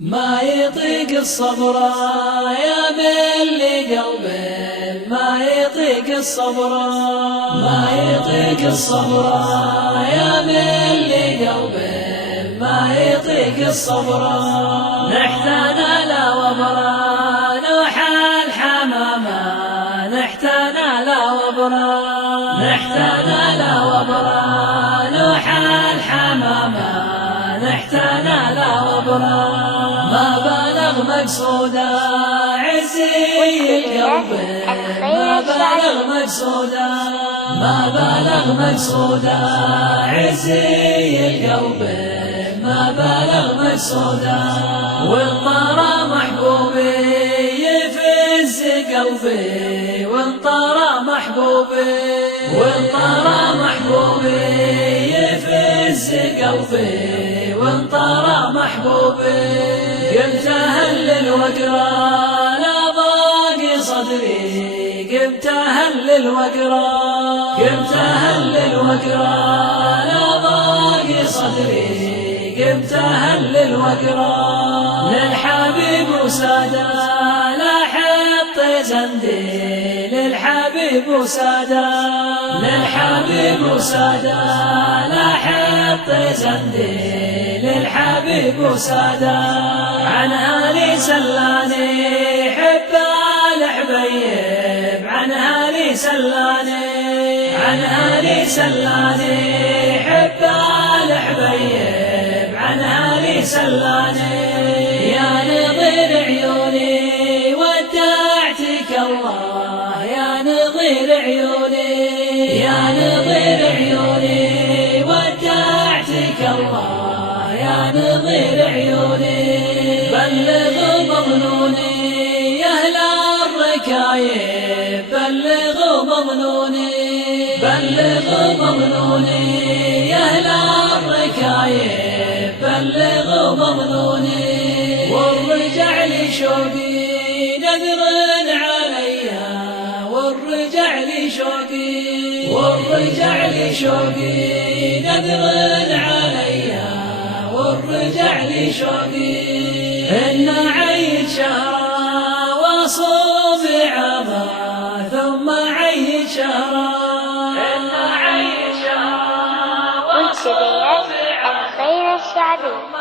ما يطيق الصبر يا ملي قلبي، ما يطيق الصبر، ما يطيق الصبر يا ملي قلبي، ما يطيق الصبر. نحتانا لا وبرا نوح الحمامة، نحتانا لا وبرا، نحتانا لا وبرا نوح الحمامة، نحتانا لا وبرا. ما بلغ مقصوده عزي القلب، ما بلغ مقصوده، ما بلغ مقصوده عزي القلب، ما بلغ مقصوده. وانطرى محبوبي يفز قلبي، وانطرى محبوبي، وانطرى محبوبي يفز قلبي، وانطرى محبوبي. قمت أهلل وأقرأ لا ضاق صدري، قمت أهلل وأقرأ، قمت أهلل وأقرأ لا ضاق صدري، قمت أهلل وأقرأ. للحبيب وسادة لا حط زندي، للحبيب وسادة، للحبيب وسادة لا حط زندي، للحبيب وسادة. عنها لي سلاني حب الحبيب، عنها لي سلاني، عنها لي سلاني حب الحبيب، عنها لي سلاني. يا نظير عيوني ودعتك الله، يا نظير عيوني، يا نظير عيوني ودعتك الله، يا نظير عيوني. بلغوا مظنوني يا أهل الركايب، بلغوا مظنوني، بلغوا مظنوني يا أهل الركايب، بلغوا مظنوني. والرجع لي شوقي نذر عليا، والرجع لي شوقي، والرجع لي شوقي نذر عليا، والرجع لي شوقي. إن عيد شهرا وصوم عظا، ثم عيد شهرا، إن عيد شهرا وصوم عظا.